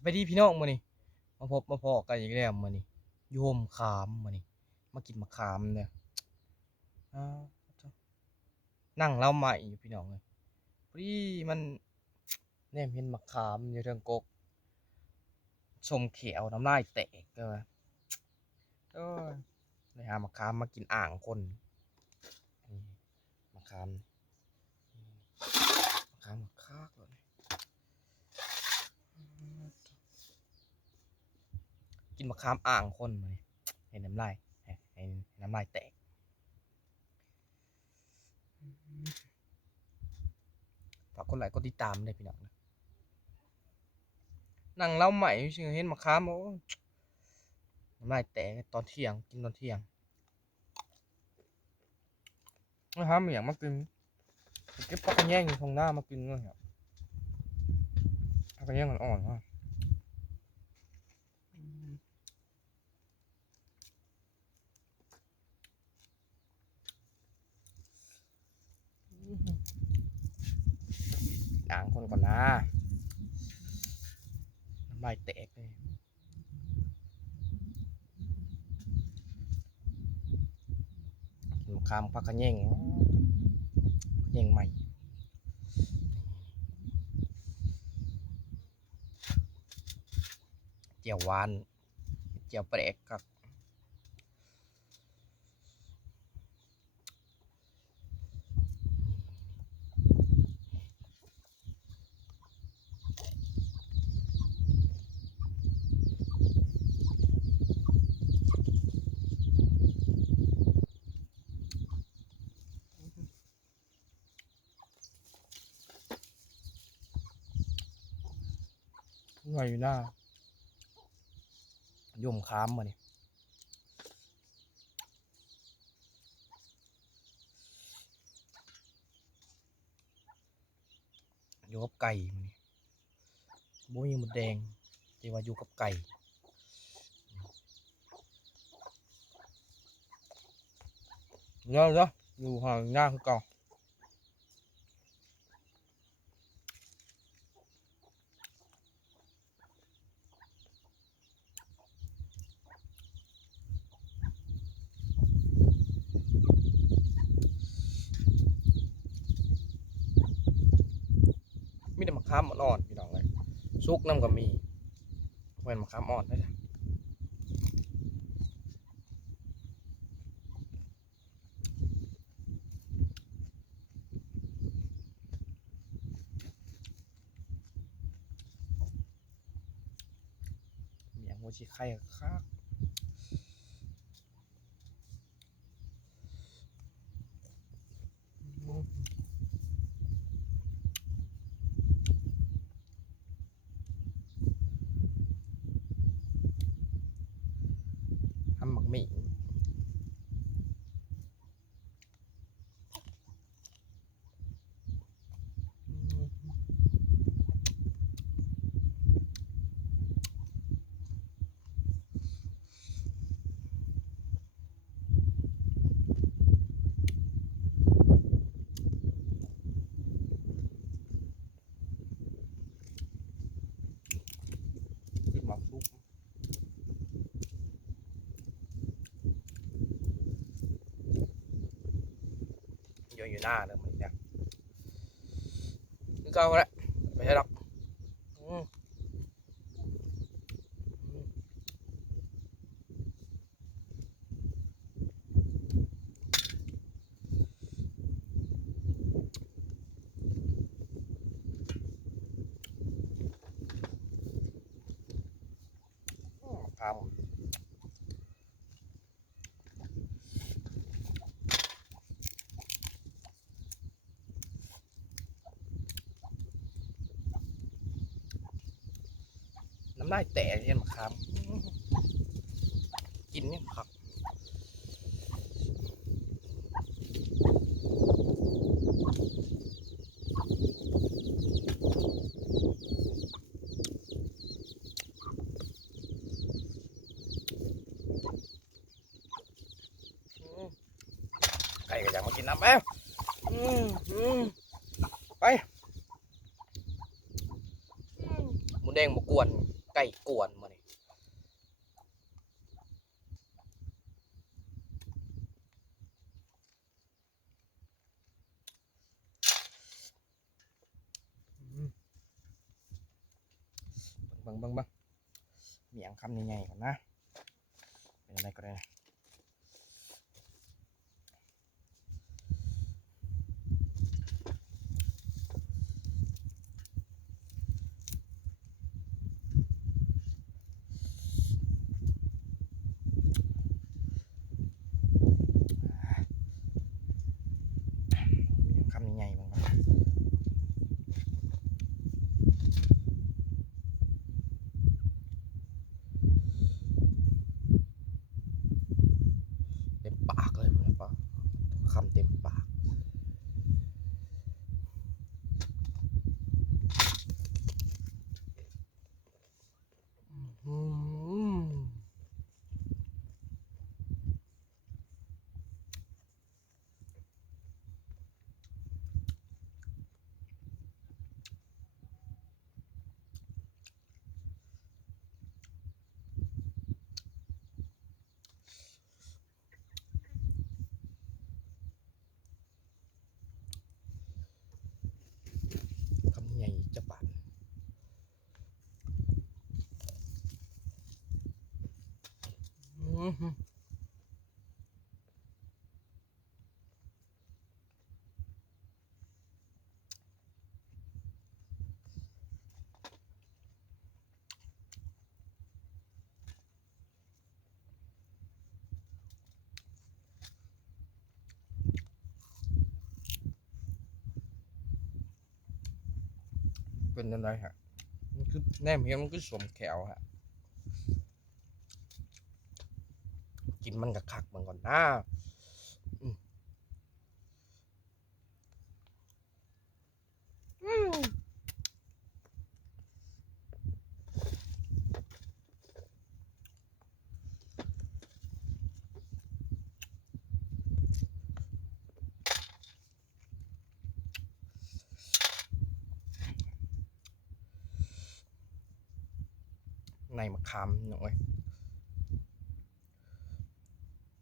สวัสดีพี่น้องมื้อนี้มาพบมาพอกันอีกแล้วมื้อนี้อยู่โฮมขามมื้อนี้มากินมะขามเด้ออ้าวนั่งเล่าใหม่อยู่พี่น้องเอ้ยพอดีมันแนมเห็นมะขามอยู่เทิงกกชมเขียวน้ำลายแตกเด้อว่ะโอ้ยเลยหามะขามมากินอ่างคนนี่มะขามมะขามบักคักเลยกินมะขามอ่างคนมื้อนี้ให้น้ำลายให้น้ำลายแตก ฝากกดไลค์กดติดตามด้วยพี่น้องนะนั่งเล่าใหม่ชื่อเห็นมะขามโอ้น้ำลายแตกตอนเที่ยงกินตอนเที่ยงนะครับอยากมากินเก็บปลากระแยงอยู่ตรงหน้ามากินด้วยครับปลากระแยงมันอ่อนมากล้างคนก่อนนะน้ำลายแตกเลยกินมะขามปลากระแยงแยงใหม่เจียวหวานเจียวแปลกครับหน่อยอยู่หน้ายุ่มขามมาเนี่ยอยู่กับไก่มาเนี่ยบุ้ยหมดแดงเจว่าอยู่กับไก่เนาะเนาะอยู่ห่างหน้าคือเก่ามีแต่มะขามอ่อนๆพี่น้องเลยซุกน้ำก็มีเว้นมะขามอ่อนได้จ้ะมีอย่างโมชิไข่คักทำหมักหมี่คือหมักซุกเยอะอยู่หน้าเลยมันเนี่ยนึกเอาละไม่ใช่หรอกอืมพามน้ำลายแตกเห็นมะขามกินเนี่ยผักไก่ก็อยากมากินน้ำแป๊บอืมอืมไปหมูแดงหมูกวนไก่ ไก่กวนมานี่บังเมียงคำใหญ่ๆก่อนนะเป็นอะไรก็ได้คำใหญ่ๆบ้างเต็มปากเลยคุณป้าคำเต็มปากคำใหญ่จะปาดเป็นอะไรฮะมันคือแนมเฮียมันคือสวมแขวฮะกินมันกับคักมันก่อนนะในมะขามหน่อย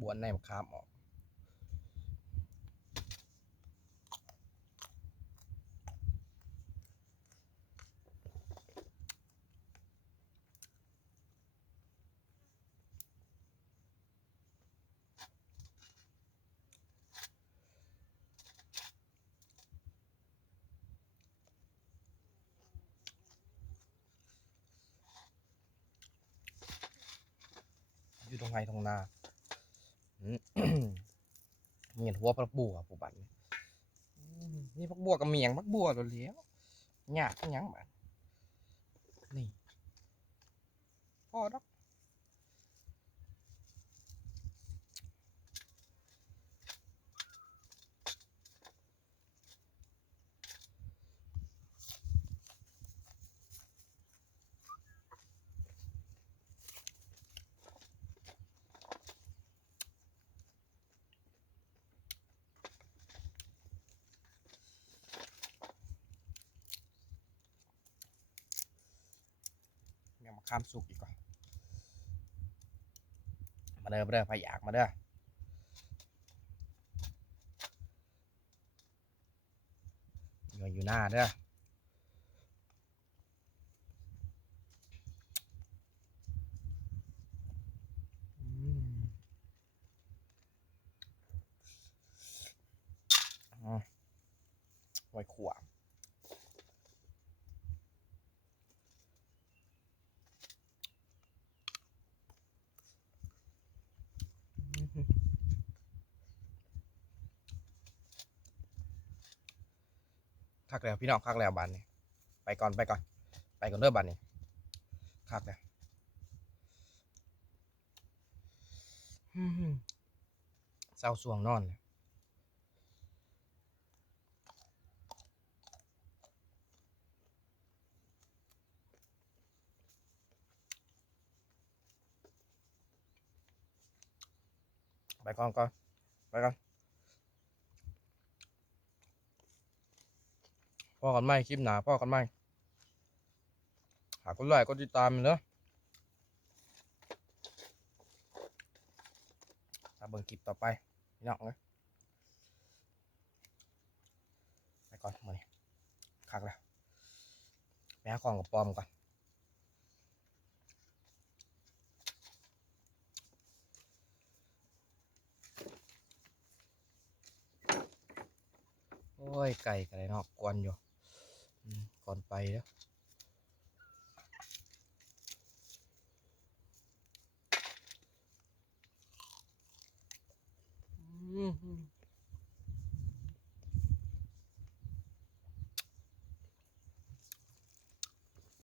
บวนในมะขามออกอยู่ตรงไหนตรงนาเมียนหัวปลาบัวผู้บันนี่พักบัวกับเมียงพักบัวตัวเลี้ยวหยาดยังบันนี่พอดอกยังมาข้ามสุกอีกก่อนมาเด้อพายากมาเด้ออยู่หน้าเด้อไว้ขวางคักแล้วพี่น้องคักแล้วบันนี่ไปก่อนไปก่อนเด้อบันนี่คักแล้วเศร้าสวงนอนเลยไปก่อนไปก่อนพ่อกันไหมคลิปหนาพ่อกันไหม ากกดไลค์กดติดตามเนาะถ้าเบิ่งคลิปต่อไปพี่น้องเลยไปก่อนมื้อนี้คักแล้วไปหาของกับปอมก่อนโอ้ยไก่กันเลยเนาะกวนอยู่ก่อนไปแล้ว